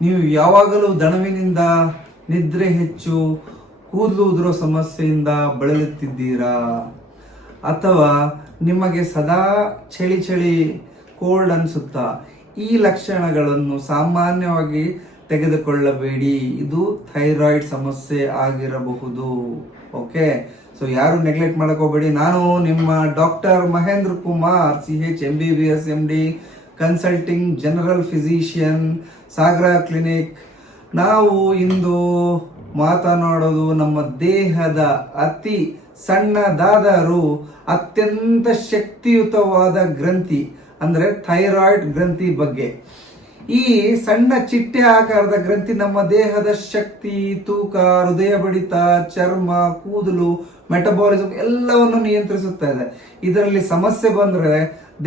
ನೀವು ಯಾವಾಗಲೂ ದಣವಿನಿಂದ ನಿದ್ರೆ ಹೆಚ್ಚು, ಕೂದಲು ಉದುರೋ ಸಮಸ್ಯೆಯಿಂದ ಬಳಲುತ್ತಿದ್ದೀರಾ? ಅಥವಾ ನಿಮಗೆ ಸದಾ ಚಳಿ ಚಳಿ ಕೋಲ್ಡ್ ಅನಿಸುತ್ತಾ? ಈ ಲಕ್ಷಣಗಳನ್ನು ಸಾಮಾನ್ಯವಾಗಿ ತೆಗೆದುಕೊಳ್ಳಬೇಡಿ. ಇದು ಥೈರಾಯ್ಡ್ ಸಮಸ್ಯೆ ಆಗಿರಬಹುದು. ಓಕೆ? ಸೊ, ಯಾರು ನೆಗ್ಲೆಕ್ಟ್ ಹೋಗ್ಬೇಡಿ. ನಾನು ನಿಮ್ಮ doctor Mahendra Kumar, C H M B B S M D consulting general physician Sagar clinic. ನಾವು ಇಂದು ಮಾತನಾಡೋದು ನಮ್ಮ ದೇಹದ ಅತಿ ಸಣ್ಣದಾದರೂ ಅತ್ಯಂತ ಶಕ್ತಿಯುತವಾದ ಗ್ರಂಥಿ, ಅಂದರೆ ಥೈರಾಯ್ಡ್ ಗ್ರಂಥಿ ಬಗ್ಗೆ. ಈ ಸಣ್ಣ ಚಿಟ್ಟೆ ಆಕಾರದ ಗ್ರಂಥಿ ನಮ್ಮ ದೇಹದ ಶಕ್ತಿ, ತೂಕ, ಹೃದಯ ಬಡಿತ, ಚರ್ಮ, ಕೂದಲು ಮೆಟಬಾಲಿಸಮ್ ಎಲ್ಲವನ್ನು ನಿಯಂತ್ರಿಸುತ್ತಾ ಇದೆ. ಇದರಲ್ಲಿ ಸಮಸ್ಯೆ ಬಂದ್ರೆ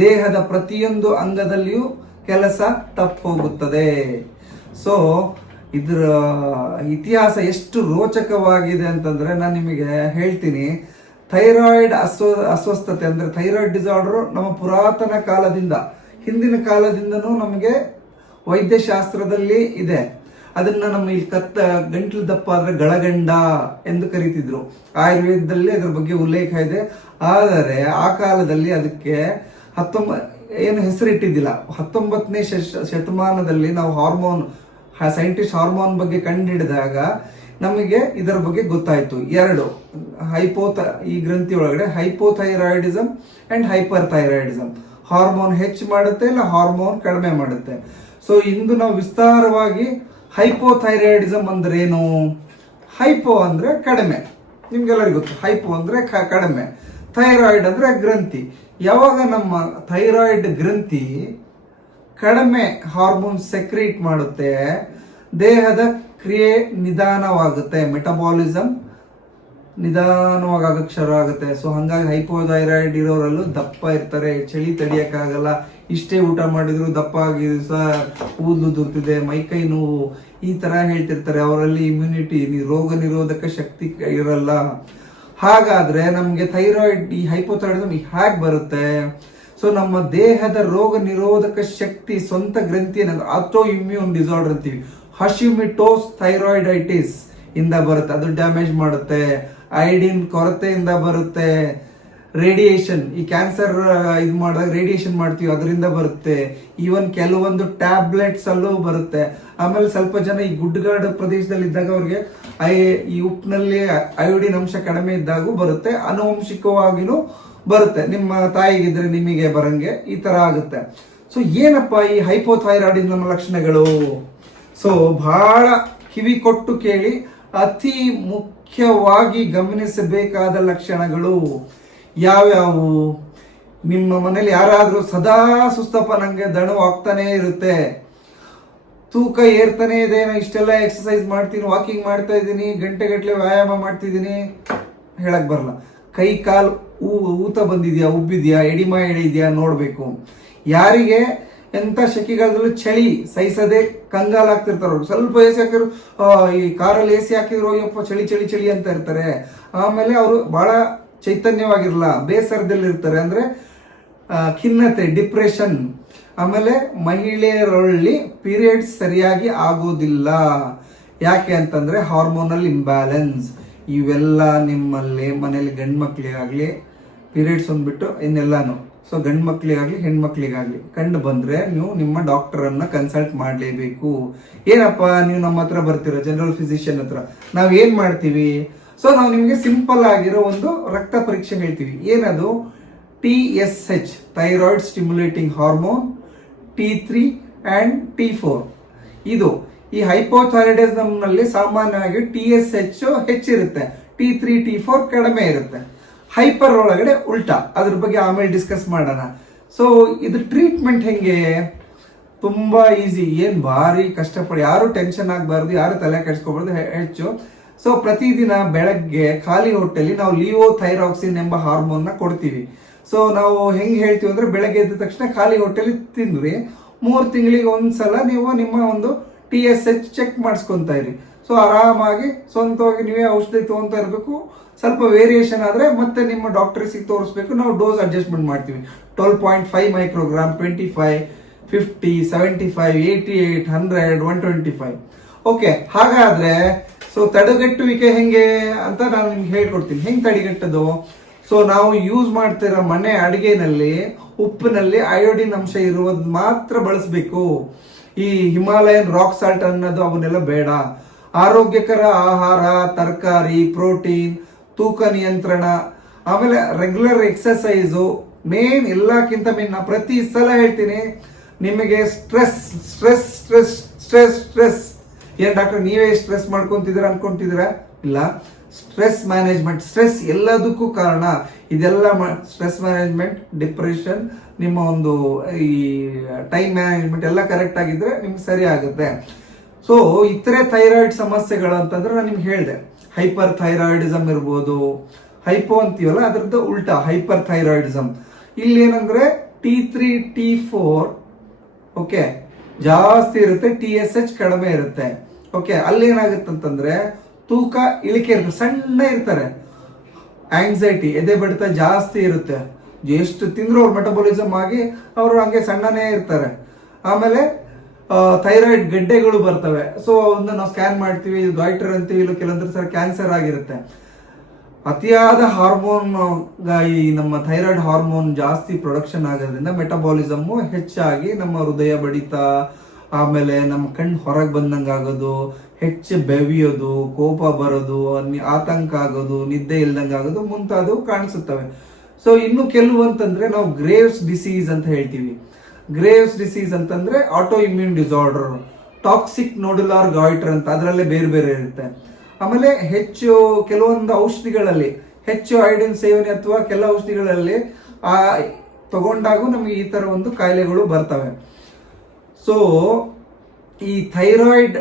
ದೇಹದ ಪ್ರತಿಯೊಂದು ಅಂಗದಲ್ಲಿಯೂ ಕೆಲಸ ತಪ್ಪು ಹೋಗುತ್ತದೆ. ಸೊ ಇದರ ಇತಿಹಾಸ ಎಷ್ಟು ರೋಚಕವಾಗಿದೆ ಅಂತಂದ್ರೆ ನಾನು ನಿಮಗೆ ಹೇಳ್ತೀನಿ. ಥೈರಾಯ್ಡ್ ಅಸ್ವ, ಅಸ್ವಸ್ಥತೆ ಅಂದ್ರೆ ಥೈರಾಯ್ಡ್ ಡಿಸಾರ್ಡರ್ ನಮ್ಮ ಪುರಾತನ ಕಾಲದಿಂದ, ಹಿಂದಿನ ಕಾಲದಿಂದನೂ ನಮಗೆ ವೈದ್ಯಶಾಸ್ತ್ರದಲ್ಲಿ ಇದೆ. ಅದನ್ನ ನಮ್ಮ ಇಲ್ಲಿ ಕತ್ತ, ಗಂಟ್ಲು ದಪ್ಪ ಆದರೆ ಗಳಗಂಡ ಎಂದು ಕರೀತಿದ್ರು. ಆಯುರ್ವೇದದಲ್ಲಿ ಅದರ ಬಗ್ಗೆ ಉಲ್ಲೇಖ ಇದೆ. ಆದರೆ ಆ ಕಾಲದಲ್ಲಿ ಅದಕ್ಕೆ ಹತ್ತೊಂಬ ಏನು ಹೆಸರಿಟ್ಟಿದ್ದಿಲ್ಲ. ಹತ್ತೊಂಬತ್ತನೇ ಶಶ- ಶತಮಾನದಲ್ಲಿ ನಾವು ಹಾರ್ಮೋನ್ ಸೈಂಟಿಸ್ಟ್ ಹಾರ್ಮೋನ್ ಬಗ್ಗೆ ಕಂಡುಹಿಡಿದಾಗ ನಮಗೆ ಇದರ ಬಗ್ಗೆ ಗೊತ್ತಾಯಿತು. ಎರಡು ಹೈಪೋಥ ಈ ಗ್ರಂಥಿ ಒಳಗಡೆ hypothyroidism and hyperthyroidism hormone ಹೆಚ್ಚು ಮಾಡುತ್ತೆ ಇಲ್ಲ ಹಾರ್ಮೋನ್ ಕಡಿಮೆ ಮಾಡುತ್ತೆ? ಸೊ ಇಂದು ನಾವು ವಿಸ್ತಾರವಾಗಿ ಹೈಪೋಥೈರಾಯ್ಡಿಸಮ್ ಅಂದ್ರೆ ಏನು ಹೈಪೋ ಅಂದ್ರೆ ಕಡಿಮೆ. ನಿಮ್ಗೆಲ್ಲರಿಗೂ ಗೊತ್ತು. ಹೈಪೋ ಅಂದ್ರೆ ಕಡಿಮೆ. ಥೈರಾಯ್ಡ್ ಅಂದ್ರೆ ಗ್ರಂಥಿ. ಯಾವಾಗ ನಮ್ಮ ಥೈರಾಯ್ಡ್ ಗ್ರಂಥಿ ಕಡಿಮೆ ಹಾರ್ಮೋನ್ ಸೆಕ್ರೀಟ್ ಮಾಡುತ್ತೆ, ದೇಹದ ಕ್ರಿಯೆ ನಿಧಾನವಾಗುತ್ತೆ ಮೆಟಬಾಲಿಸಮ್ ನಿಧಾನವಾಗಿ ಆಗಕ್ಕೆ ಶುರು ಆಗುತ್ತೆ. ಸೊ ಹಂಗಾಗಿ ಹೈಪೋಥೈರಾಯ್ಡ್ ಇರೋರಲ್ಲೂ ದಪ್ಪ ಇರ್ತಾರೆ, ಚಳಿ ತಡಿಯಕ್ಕಾಗಲ್ಲ, ಇಷ್ಟೇ ಊಟ ಮಾಡಿದ್ರು ದಪ್ಪ ಆಗಿ ಸಹ ಕೂದಲು ದುರ್ತಿದೆ ಮೈಕೈ ನೋವು, ಈ ತರ ಹೇಳ್ತಿರ್ತಾರೆ. ಅವರಲ್ಲಿ ಇಮ್ಯುನಿಟಿ ರೋಗ ನಿರೋಧಕ ಶಕ್ತಿ ಇರಲ್ಲ. ಹಾಗಾದ್ರೆ ನಮ್ಗೆ ಥೈರಾಯ್ಡ್ ಈ ಹೈಪೋಥೈರಾಯ್ಡಿಸಮ್ ಹೇಗೆ ಬರುತ್ತೆ? ಸೊ ನಮ್ಮ ದೇಹದ ರೋಗ ನಿರೋಧಕ ಶಕ್ತಿ ಸ್ವಂತ ಗ್ರಂಥಿ ಏನಂದ್ರೆ ಆಟೋ ಇಮ್ಯೂನ್ ಡಿಸಾರ್ಡರ್ ಅಂತೀವಿ. ಹಶಿಮಿಟೋಸ್ ಥೈರಾಯ್ಡೈಟಿಸ್ ಇಂದ ಬರುತ್ತೆ. ಅದು ಡ್ಯಾಮೇಜ್ ಮಾಡುತ್ತೆ. ಐಡಿನ್ ಕೊರತೆಯಿಂದ ಬರುತ್ತೆ. ರೇಡಿಯೇಷನ್ ಈ ಕ್ಯಾನ್ಸರ್ ಇದು ಮಾಡಿದಾಗ ರೇಡಿಯೇಷನ್ ಮಾಡ್ತೀವಿ, ಅದರಿಂದ ಬರುತ್ತೆ. ಈವನ್ ಕೆಲವೊಂದು ಟ್ಯಾಬ್ಲೆಟ್ಸ್ ಅಲ್ಲೂ ಬರುತ್ತೆ. ಆಮೇಲೆ ಸ್ವಲ್ಪ ಜನ ಈ ಗುಡ್ಡಗಾಡು ಪ್ರದೇಶದಲ್ಲಿ ಇದ್ದಾಗ ಅವ್ರಿಗೆ ಐ, ಈ ಉಪ್ಪಿನಲ್ಲಿ ಅಯೋಡಿನ್ ಅಂಶ ಕಡಿಮೆ ಇದ್ದಾಗೂ ಬರುತ್ತೆ ಅನುವಂಶಿಕವಾಗಿನೂ ಬರುತ್ತೆ. ನಿಮ್ಮ ತಾಯಿಗಿದ್ರೆ ನಿಮಗೆ ಬರಂಗೆ ಈ ತರ ಆಗುತ್ತೆ. ಸೊ ಏನಪ್ಪ ಈ ಹೈಪೋಥೈರಾಯ್ಡಿಸಮ್ ಲಕ್ಷಣಗಳು? ಸೊ ಬಹಳ ಕಿವಿ ಕೊಟ್ಟು ಕೇಳಿ ಅತಿ ಮುಖ್ಯವಾಗಿ ಗಮನಿಸಬೇಕಾದ ಲಕ್ಷಣಗಳು. ಯಾವ್ಯಾವು? ನಿಮ್ಮ ಮನೇಲಿ ಯಾರಾದರೂ ಸದಾ ಸುಸ್ತಪ್ಪ ನನಗೆ ದಣು ಆಗ್ತಾನೆ ಇರುತ್ತೆ. ತೂಕ ಏರ್ತಾನೆ ಇದೆ ನಾ ಇಷ್ಟೆಲ್ಲ ಎಕ್ಸಸೈಸ್ ಮಾಡ್ತೀನಿ ವಾಕಿಂಗ್ ಮಾಡ್ತಾ ಇದ್ದೀನಿ ಗಂಟೆಗಟ್ಟಲೆ ವ್ಯಾಯಾಮ ಮಾಡ್ತಿದ್ದೀನಿ ಹೇಳಕ್ ಬರಲ್ಲ. ಕೈ ಕಾಲು ಊತ ಬಂದಿದ್ಯಾ, ಉಬ್ಬಿದ್ಯಾ, ಎಡಿಮ ಎಳಿದ್ಯಾ ನೋಡಬೇಕು. ಯಾರಿಗೆ ಎಂತ ಶೆಕೆಗಾಲದಲ್ಲೂ ಚಳಿ ಸಹಿಸದೆ ಕಂಗಾಲಾಗ್ತಿರ್ತಾರೆ. ಸ್ವಲ್ಪ ಎ ಸಿ ಹಾಕಿದ್ರು ಈ ಕಾರಲ್ಲಿ ಎ ಸಿ ಹಾಕಿದ್ರು, ಅಯ್ಯಪ್ಪ, ಚಳಿ ಚಳಿ ಚಳಿ ಅಂತ ಇರ್ತಾರೆ. ಆಮೇಲೆ ಅವರು ಬಹಳ ಚೈತನ್ಯವಾಗಿರಲ್ಲ ಬೇಸರದಲ್ಲಿ ಇರ್ತಾರೆ ಅಂದ್ರೆ ಖಿನ್ನತೆ, ಡಿಪ್ರೆಷನ್, ಆಮೇಲೆ ಮಹಿಳೆಯರಲ್ಲಿ ಪೀರಿಯಡ್ಸ್ ಸರಿಯಾಗಿ ಆಗೋದಿಲ್ಲ. ಯಾಕೆ ಅಂತಂದ್ರೆ ಹಾರ್ಮೋನಲ್ ಇಂಬ್ಯಾಲೆನ್ಸ್. ಇವೆಲ್ಲ ನಿಮ್ಮಲ್ಲಿ ಮನೇಲಿ ಗಂಡು ಆಗಲಿ, ಪೀರಿಯಡ್ಸ್ ಅಂದ್ಬಿಟ್ಟು ಇನ್ನೆಲ್ಲಾನು. ಸೊ ಗಂಡು ಮಕ್ಕಳಿಗೆ ಹೆಣ್ಮಕ್ಳಿಗಾಗ್ಲಿ ಕಂಡು ಬಂದ್ರೆ ನೀವು ನಿಮ್ಮ ಡಾಕ್ಟರ್ ಅನ್ನ ಕನ್ಸಲ್ಟ್ ಮಾಡಲೇಬೇಕು. ಏನಪ್ಪ, ನೀವು ನಮ್ಮ ಹತ್ರ ಬರ್ತೀರ, ಜನರಲ್ ಫಿಸಿಷಿಯನ್ ಹತ್ರ? ನಾವು ಏನು ಮಾಡ್ತೀವಿ? ಸೊ ನಾವು ನಿಮಗೆ ಸಿಂಪಲ್ ಆಗಿರೋ ಒಂದು ರಕ್ತ ಪರೀಕ್ಷೆ ಹೇಳ್ತೀವಿ. ಏನದು? T S H thyroid stimulating hormone T three and T four ಇದು, ಈ ಹೈಪೋಥೈರಾಯ್ಡಿಸಮ್ನಲ್ಲಿ ಸಾಮಾನ್ಯವಾಗಿ ಟಿ ಎಸ್ ಎಚ್ ಹೆಚ್ಚಿರುತ್ತೆ. ಟಿ ತ್ರೀ ಟಿ ಫೋರ್ ಕಡಿಮೆ ಇರುತ್ತೆ. ಹೈಪರ್ ಒಳಗಡೆ ಉಲ್ಟಾ. ಅದ್ರ ಬಗ್ಗೆ ಆಮೇಲೆ ಡಿಸ್ಕಸ್ ಮಾಡೋಣ. ಸೊ ಇದು ಟ್ರೀಟ್ಮೆಂಟ್ ಹೆಂಗೆ? ತುಂಬಾ ಈಸಿ ಏನು ಭಾರಿ ಕಷ್ಟಪಡಿ. ಯಾರು ಟೆನ್ಷನ್ ಆಗಬಾರ್ದು, ಯಾರು ತಲೆ ಕೆಡಿಸ್ಕೋಬಾರ್ದು ಹೆಚ್ಚು. ಸೊ ಪ್ರತಿದಿನ ಬೆಳಗ್ಗೆ ಖಾಲಿ ಹೊಟ್ಟೆಲಿ ನಾವು ಲಿಯೋ ಥೈರಾಕ್ಸಿನ್ ಎಂಬ ಹಾರ್ಮೋನ್ನ ಕೊಡ್ತೀವಿ. ಸೊ ನಾವು ಹೆಂಗ್ ಹೇಳ್ತೀವಿ ಅಂದ್ರೆ ಬೆಳಗ್ಗೆ ಎದ್ದ ತಕ್ಷಣ ಖಾಲಿ ಹೊಟ್ಟೆಲಿ ತಿಂದ್ರಿ, ಮೂರ್ ತಿಂಗಳಿಗೆ ಒಂದ್ಸಲ ನೀವು ನಿಮ್ಮ ಒಂದು ಟಿ ಎಸ್ ಎಚ್ ಚೆಕ್ ಮಾಡಿಸ್ಕೊಂತ ಇರಿ. ಸೊ ಆರಾಮಾಗಿ ಸ್ವಂತವಾಗಿ ನೀವೇ ಔಷಧಿ ತಗೊಂತ ಇರಬೇಕು. ಸ್ವಲ್ಪ ವೇರಿಯೇಷನ್ ಆದ್ರೆ ಮತ್ತೆ ನಿಮ್ಮ ಡಾಕ್ಟರ್ಸಿಗೆ ತೋರಿಸ್ಬೇಕು. ನಾವು ಡೋಸ್ ಅಡ್ಜಸ್ಟ್ಮೆಂಟ್ ಮಾಡ್ತೀವಿ. Twelve point five microgram twenty five fifty seventy five eighty eight hundred one twenty five okay ಹಾಗಾದ್ರೆ ಸೊ ತಡೆಗಟ್ಟುವಿಕೆ ಹೆಂಗೆ ಅಂತ ನಾನು ನಿಮ್ಗೆ ಹೇಳ್ಕೊಡ್ತೀನಿ. ಹೆಂಗ್ ತಡೆಗಟ್ಟೋದು? ಸೊ ನಾವು ಯೂಸ್ ಮಾಡ್ತಿರೋ ಮನೆ ಅಡಿಗೆನಲ್ಲಿ, ಉಪ್ಪಿನಲ್ಲಿ ಅಯೋಡಿನ್ ಅಂಶ ಇರುವುದು ಮಾತ್ರ ಬಳಸಬೇಕು. ಈ ಹಿಮಾಲಯನ್ ರಾಕ್ ಸಾಲ್ಟ್ ಅನ್ನೋದು ಅವನ್ನೆಲ್ಲ ಬೇಡ. ಆರೋಗ್ಯಕರ ಆಹಾರ, ತರಕಾರಿ ಪ್ರೋಟೀನ್ ತೂಕ ನಿಯಂತ್ರಣ, ಆಮೇಲೆ ರೆಗ್ಯುಲರ್ ಎಕ್ಸಸೈಸು ಮೇನ್ ಎಲ್ಲಕ್ಕಿಂತ ಮೇನ್ ನಾ ಪ್ರತಿ ಸಲ ಹೇಳ್ತೀನಿ, ನಿಮಗೆ stress stress stress stress stress ಏನ್ ಡಾಕ್ಟರ್, ನೀವೇ ಸ್ಟ್ರೆಸ್ ಮಾಡ್ಕೊಂತಿದ್ರ ಅನ್ಕೊಂತಿದ್ದೀರಾ? ಇಲ್ಲ. ಸ್ಟ್ರೆಸ್ ಮ್ಯಾನೇಜ್ಮೆಂಟ್, ಸ್ಟ್ರೆಸ್ ಎಲ್ಲದಕ್ಕೂ ಕಾರಣ ಇದೆಲ್ಲ ಸ್ಟ್ರೆಸ್ ಮ್ಯಾನೇಜ್ಮೆಂಟ್, ಡಿಪ್ರೆಷನ್, ನಿಮ್ಮ ಒಂದು, ಈ ಟೈಮ್ ಮ್ಯಾನೇಜ್ಮೆಂಟ್ ಎಲ್ಲ ಕರೆಕ್ಟ್ ಆಗಿದ್ರೆ ನಿಮ್ಗೆ ಸರಿ ಆಗುತ್ತೆ. ಸೊ ಇತರೆ ಥೈರಾಯ್ಡ್ ಸಮಸ್ಯೆಗಳು ಅಂತಂದ್ರೆ ನಾನು ನಿಮ್ಗೆ ಹೇಳಿದೆ. ಹೈಪರ್ ಥೈರಾಯ್ಡಿಸಮ್ ಇರ್ಬೋದು. ಹೈಪೋ ಅಂತೀವಲ್ಲ, ಅದ್ರದ್ದು ಉಲ್ಟಾ ಹೈಪರ್ ಥೈರಾಯ್ಡಿಸಮ್ ಇಲ್ಲಿ ಏನಂದ್ರೆ, T three T four okay ಜಾಸ್ತಿ ಇರುತ್ತೆ, ಟಿ ಎಸ್ ಎಚ್ ಕಡಿಮೆ ಇರುತ್ತೆ. ಓಕೆ ಅಲ್ಲಿ ಏನಾಗುತ್ತೆ ಅಂತಂದ್ರೆ ತೂಕ, ಇಳಿಕೆ ಇರುತ್ತೆ, ಸಣ್ಣ ಇರ್ತಾರೆ. ಆಂಗ್ಸೈಟಿ ಎದೆ ಬಡಿತ ಜಾಸ್ತಿ ಇರುತ್ತೆ. ಎಷ್ಟು ತಿಂದ್ರು ಅವ್ರ ಮೆಟಬಾಲಿಸಮ್ ಆಗಿ ಅವರು ಹಂಗೆ ಸಣ್ಣನೇ ಇರ್ತಾರೆ. ಆಮೇಲೆ ಥೈರಾಯ್ಡ್ ಗಡ್ಡೆಗಳು ಬರ್ತವೆ. ಸೊ ಅವನ್ನ ನಾವು ಸ್ಕ್ಯಾನ್ ಮಾಡ್ತೀವಿ ಗಾಯ್ಟರ್ ಅಂತೀವಿ, ಇಲ್ಲ ಕೆಲವೊಂದ್ರ ಸರ್ ಕ್ಯಾನ್ಸರ್ ಆಗಿರುತ್ತೆ. ಅತಿಯಾದ ಹಾರ್ಮೋನ್ ಈ ನಮ್ಮ ಥೈರಾಯ್ಡ್ ಹಾರ್ಮೋನ್ ಜಾಸ್ತಿ ಪ್ರೊಡಕ್ಷನ್ ಆಗೋದ್ರಿಂದ ಮೆಟಬಾಲಿಸಮ್ ಹೆಚ್ಚಾಗಿ ನಮ್ಮ ಹೃದಯ ಬಡಿತ ಆಮೇಲೆ ನಮ್ಮ ಕಣ್ಣು ಹೊರಗೆ ಬಂದಂಗೆ ಆಗೋದು, ಹೆಚ್ಚು ಬೆವಿಯೋದು, ಕೋಪ ಬರೋದು ಆತಂಕ ಆಗೋದು, ನಿದ್ದೆ ಇಲ್ದಂಗೆ ಆಗೋದು ಮುಂತಾದವು ಕಾಣಿಸುತ್ತವೆ. ಸೊ ಇನ್ನು ಕೆಲವು ಅಂತಂದ್ರೆ ನಾವು ಗ್ರೇವ್ಸ್ ಡಿಸೀಸ್ ಅಂತ ಹೇಳ್ತೀವಿ. ಗ್ರೇವ್ಸ್ ಡಿಸೀಸ್ ಅಂತಂದ್ರೆ autoimmune disorder toxic nodular goitre ಅಂತ ಅದರಲ್ಲೇ ಬೇರೆ ಬೇರೆ ಇರುತ್ತೆ. ಆಮೇಲೆ ಹೆಚ್ಚು ಕೆಲವೊಂದು ಔಷಧಿಗಳಲ್ಲಿ, ಹೆಚ್ಚು ಐಡಿನ್ ಸೇವನೆ ಅಥವಾ ಕೆಲ ಔಷಧಿಗಳಲ್ಲಿ, ಆ, ತಗೊಂಡಾಗೂ ನಮಗೆ ಈ ತರ ಒಂದು ಕಾಯಿಲೆಗಳು ಬರ್ತವೆ. ಸೊ ಈ ಥೈರಾಯ್ಡ್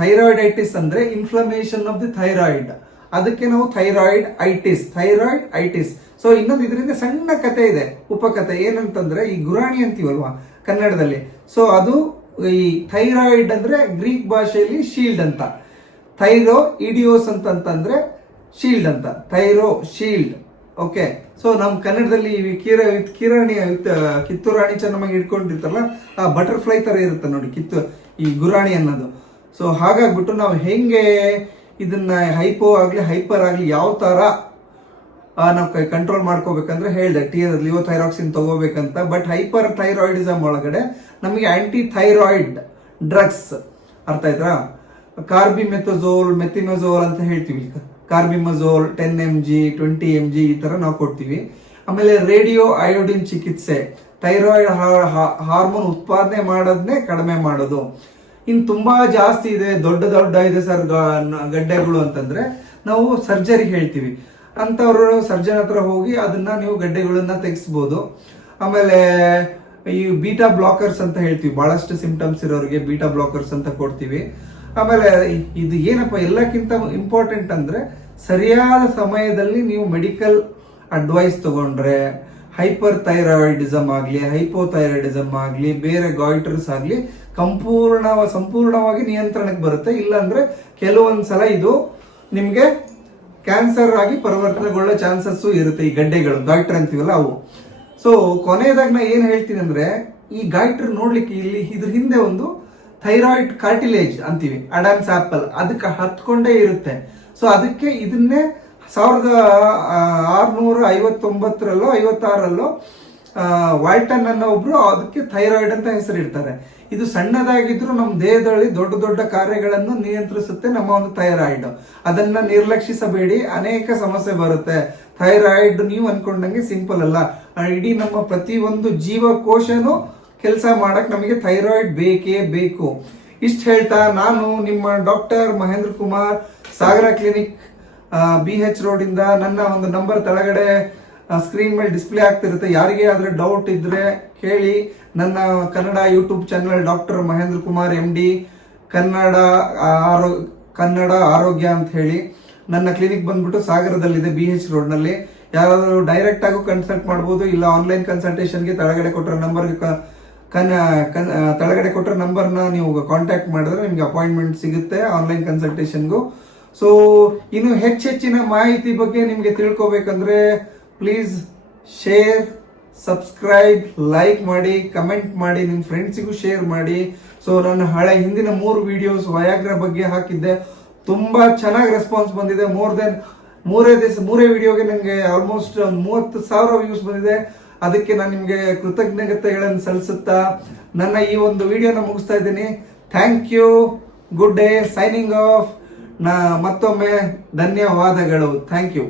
ಥೈರಾಯ್ಡೈಟಿಸ್ ಅಂದ್ರೆ ಇನ್ಫ್ಲಮೇಷನ್ ಆಫ್ ದಿ ಥೈರಾಯ್ಡ್ ಅದಕ್ಕೆ ನಾವು thyroiditis thyroiditis so ಇನ್ನೊಂದು ಇದರಿಂದ ಸಣ್ಣ ಕತೆ ಇದೆ ಉಪಕತೆ ಏನಂತಂದ್ರೆ, ಈ ಗುರಾಣಿ ಅಂತೀವಲ್ವಾ, ಕನ್ನಡದಲ್ಲಿ. ಸೊ ಅದು ಈ ಥೈರಾಯ್ಡ್ ಅಂದ್ರೆ ಗ್ರೀಕ್ ಭಾಷೆಯಲ್ಲಿ ಶೀಲ್ಡ್ ಅಂತ. ಥೈರೋ ಇಡಿಯೋಸ್ ಅಂತಂತಂದ್ರೆ ಶೀಲ್ಡ್ ಅಂತ. ಥೈರೋ ಶೀಲ್ಡ್ ಓಕೆ ಸೊ ನಮ್ಮ ಕನ್ನಡದಲ್ಲಿ ಕೀರ ಕಿರಾಣಿ ಕಿತ್ತೂರು ರಾಣಿ ಚೆನ್ನಮ್ಮಗೆ ಇಟ್ಕೊಂಡಿರ್ತಾರಲ್ಲ ಆ ಬಟರ್ಫ್ಲೈ ತರ ಇರುತ್ತೆ ನೋಡಿ ಕಿತ್ತು ಈ ಗುರಾಣಿ ಅನ್ನೋದು. ಸೊ ಹಾಗಾಗ್ಬಿಟ್ಟು ನಾವು ಹೆಂಗೆ ಇದನ್ನ ಹೈಪೋ ಆಗಲಿ ಹೈಪರ್ ಆಗಲಿ ಯಾವ ಆ, ನಾವು ಕಂಟ್ರೋಲ್ ಮಾಡ್ಕೋಬೇಕಂದ್ರೆ ಹೇಳಿದೆ ಟಿ ಲಿವೋ ಥೈರಾಕ್ಸಿನ್ ತಗೋಬೇಕಂತ. ಬಟ್ ಹೈಪರ್ ಥೈರಾಯ್ಡಿಸಮ್ ಒಳಗಡೆ ನಮಗೆ ಆಂಟಿ ಥೈರಾಯ್ಡ್ ಡ್ರಗ್ಸ್ ಅರ್ಥ ಆಯ್ತಾ? ಕಾರ್ಬಿಮೆಥೋಝೋಲ್ ಮೆಥಿನೋಝೋಲ್ ಅಂತ ಹೇಳ್ತೀವಿ carbimazole ten M G twenty M G ಈ ಥರ ನಾವು ಕೊಡ್ತೀವಿ. ಆಮೇಲೆ ರೇಡಿಯೋ ಅಯೋಡಿನ್ ಚಿಕಿತ್ಸೆ, ಥೈರಾಯ್ಡ್ ಹಾರ್ಮೋನ್ ಉತ್ಪಾದನೆ ಮಾಡೋದನ್ನೇ ಕಡಿಮೆ ಮಾಡೋದು. ಇನ್ನು ತುಂಬಾ ಜಾಸ್ತಿ ಇದೆ, ದೊಡ್ಡ ದೊಡ್ಡ ಇದೆ ಸರ್ ಗಡ್ಡೆಗಳು ಅಂತಂದ್ರೆ ನಾವು ಸರ್ಜರಿ ಹೇಳ್ತೀವಿ. ಅಂಥವ್ರು ಸರ್ಜನ್ ಹತ್ರ ಹೋಗಿ ಅದನ್ನ ನೀವು ಗಡ್ಡೆಗಳನ್ನ ತೆಗಿಸ್ಬೋದು. ಆಮೇಲೆ ಈ ಬೀಟಾ ಬ್ಲಾಕರ್ಸ್ ಅಂತ ಹೇಳ್ತೀವಿ, ಬಹಳಷ್ಟು ಸಿಂಪ್ಟಮ್ಸ್ ಇರೋರಿಗೆ ಬೀಟಾ ಬ್ಲಾಕರ್ಸ್ ಅಂತ ಕೊಡ್ತೀವಿ. ಆಮೇಲೆ ಇದು ಏನಪ್ಪ, ಎಲ್ಲಕ್ಕಿಂತ ಇಂಪಾರ್ಟೆಂಟ್ ಅಂದ್ರೆ ಸರಿಯಾದ ಸಮಯದಲ್ಲಿ ನೀವು ಮೆಡಿಕಲ್ ಅಡ್ವೈಸ್ ತಗೊಂಡ್ರೆ ಹೈಪರ್ ಥೈರಾಯ್ಡಿಸಮ್ ಆಗಲಿ ಹೈಪೋಥೈರಾಯ್ಡಿಸಮ್ ಆಗಲಿ, ಬೇರೆ ಗಾಯ್ಟರ್ಸ್ ಆಗಲಿ, ಸಂಪೂರ್ಣ, ಸಂಪೂರ್ಣವಾಗಿ ನಿಯಂತ್ರಣಕ್ಕೆ ಬರುತ್ತೆ. ಇಲ್ಲಾಂದರೆ ಕೆಲವೊಂದು ಸಲ ಇದು ನಿಮಗೆ ಕ್ಯಾನ್ಸರ್ ಆಗಿ ಪರಿವರ್ತನೆಗೊಳ್ಳೋ ಚಾನ್ಸಸ್ ಇರುತ್ತೆ ಈ ಗಡ್ಡೆಗಳು ಗಾಯ್ಟರ್ ಅಂತೀವಲ್ಲ ಅವು. ಸೊ ಕೊನೆಯದಾಗ ನಾ ಏನು ಹೇಳ್ತೀನಿ ಅಂದ್ರೆ, ಈ ಗಾಯ್ಟರ್ ನೋಡ್ಲಿಕ್ಕೆ ಇಲ್ಲಿ ಇದ್ರ ಹಿಂದೆ ಒಂದು ಥೈರಾಯ್ಡ್ ಕಾರ್ಟಿಲೇಜ್ ಅಂತೀವಿ, ಅಡಾಮ್ಸ್ ಆಪಲ್, ಅದಕ್ಕೆ ಹತ್ಕೊಂಡೇ ಇರುತ್ತೆ. ಸೊ ಅದಕ್ಕೆ ಇದನ್ನೇ ಸಾವಿರದ ಆರುನೂರ ಐವತ್ತೊಂಬತ್ತರಲ್ಲೋ, ಐವತ್ತಾರಲ್ಲೋ ವಾಲ್ಟನ್ ಅನ್ನೋ ಒಬ್ರು ಅದಕ್ಕೆ ಥೈರಾಯ್ಡ್ ಅಂತ ಹೆಸರಿಡ್ತಾರೆ. ಇದು ಸಣ್ಣದಾಗಿದ್ರು ನಮ್ಮ ದೇಹದಲ್ಲಿ ದೊಡ್ಡ ದೊಡ್ಡ ಕಾರ್ಯಗಳನ್ನು ನಿಯಂತ್ರಿಸುತ್ತೆ ನಮ್ಮ ಒಂದು ಥೈರಾಯ್ಡ್. ಅದನ್ನ ನಿರ್ಲಕ್ಷಿಸಬೇಡಿ, ಅನೇಕ ಸಮಸ್ಯೆ ಬರುತ್ತೆ. ಥೈರಾಯ್ಡ್ ನೀವು ಅನ್ಕೊಂಡಂಗೆ ಸಿಂಪಲ್ ಅಲ್ಲ. ಇಡೀ ನಮ್ಮ ಪ್ರತಿ ಒಂದು ಜೀವಕೋಶನು ಕೆಲಸ ಮಾಡಕ್ ನಮಗೆ ಥೈರಾಯ್ಡ್ ಬೇಕೇ ಬೇಕು. ಇಷ್ಟ ಹೇಳ್ತಾ ನಾನು ನಿಮ್ಮ doctor Mahendra Kumar Sagar clinic B road ಇಂದ ನನ್ನ ಒಂದು ನಂಬರ್ ತೆಳಗಡೆ ಸ್ಕ್ರೀನ್ ಮೇಲೆ ಡಿಸ್ಪ್ಲೇ ಆಗ್ತಿರುತ್ತೆ. ಯಾರಿಗೆ ಆದ್ರೆ ಡೌಟ್ ಇದ್ರೆ ಕೇಳಿ ನನ್ನ Kannada YouTube channel doctor Mahendra Kumar M D Kannada ಆರೋ, ಕನ್ನಡ ಆರೋಗ್ಯ ಅಂತ ಹೇಳಿ ನನ್ನ ಕ್ಲಿನಿಕ್ ಬಂದ್ಬಿಟ್ಟು ಸಾಗರದಲ್ಲಿದೆ ಬಿ ಎಚ್ ರೋಡ್ನಲ್ಲಿ. ಯಾರಾದರೂ ಡೈರೆಕ್ಟ್ ಆಗು ಕನ್ಸಲ್ಟ್ ಮಾಡ್ಬೋದು, ಇಲ್ಲ ಆನ್ಲೈನ್ ಕನ್ಸಲ್ಟೇಷನ್ಗೆ ತಳಗಡೆ ಕೊಟ್ಟಿರೋ ನಂಬರ್ಗೆ ಕನ್ ಕನ್ ತಳಗಡೆ ಕೊಟ್ಟರೆ ನಂಬರ್ನ ನೀವು ಕಾಂಟ್ಯಾಕ್ಟ್ ಮಾಡಿದ್ರೆ ನಿಮ್ಗೆ ಅಪಾಯಿಂಟ್ಮೆಂಟ್ ಸಿಗುತ್ತೆ ಆನ್ಲೈನ್ ಕನ್ಸಲ್ಟೇಷನ್ಗೂ ಸೊ ಇನ್ನು ಹೆಚ್ಚೆಚ್ಚಿನ ಮಾಹಿತಿ ಬಗ್ಗೆ ನಿಮಗೆ ತಿಳ್ಕೊಬೇಕಂದ್ರೆ ಪ್ಲೀಸ್ ಶೇರ್ ಸಬ್ಸ್ಕ್ರೈಬ್ ಲೈಕ್ ಮಾಡಿ ಕಮೆಂಟ್ ಮಾಡಿ ನಿಮ್ಮ ಫ್ರೆಂಡ್ಸಿಗೂ ಶೇರ್ ಮಾಡಿ. ಸೊ ನನ್ನ ಹಳೆ ಹಿಂದಿನ ಮೂರು ವಿಡಿಯೋಸ್ ವಯಾಗ್ರ ಬಗ್ಗೆ ಹಾಕಿದ್ದೆ. ತುಂಬಾ ಚೆನ್ನಾಗಿ ರೆಸ್ಪಾನ್ಸ್ ಬಂದಿದೆ. ಮೋರ್ ದೆನ್ ಮೂರೇ ದಿವಸ, ಮೂರೇ ವಿಡಿಯೋಗೆ ನನಗೆ ಆಲ್ಮೋಸ್ಟ್ ಒಂದು ಮೂವತ್ತು ಸಾವಿರ ವ್ಯೂಸ್ ಬಂದಿದೆ. ಅದಕ್ಕೆ ನಾನು ನಿಮಗೆ ಕೃತಜ್ಞತೆಗಳನ್ನು ಸಲ್ಲಿಸುತ್ತಾ ನನ್ನ ಈ ಒಂದು ವಿಡಿಯೋನ ಮುಗಿಸ್ತಾ ಇದ್ದೀನಿ. Thank you good day signing off ನಾ ಮತ್ತೊಮ್ಮೆ ಧನ್ಯವಾದಗಳು. Thank you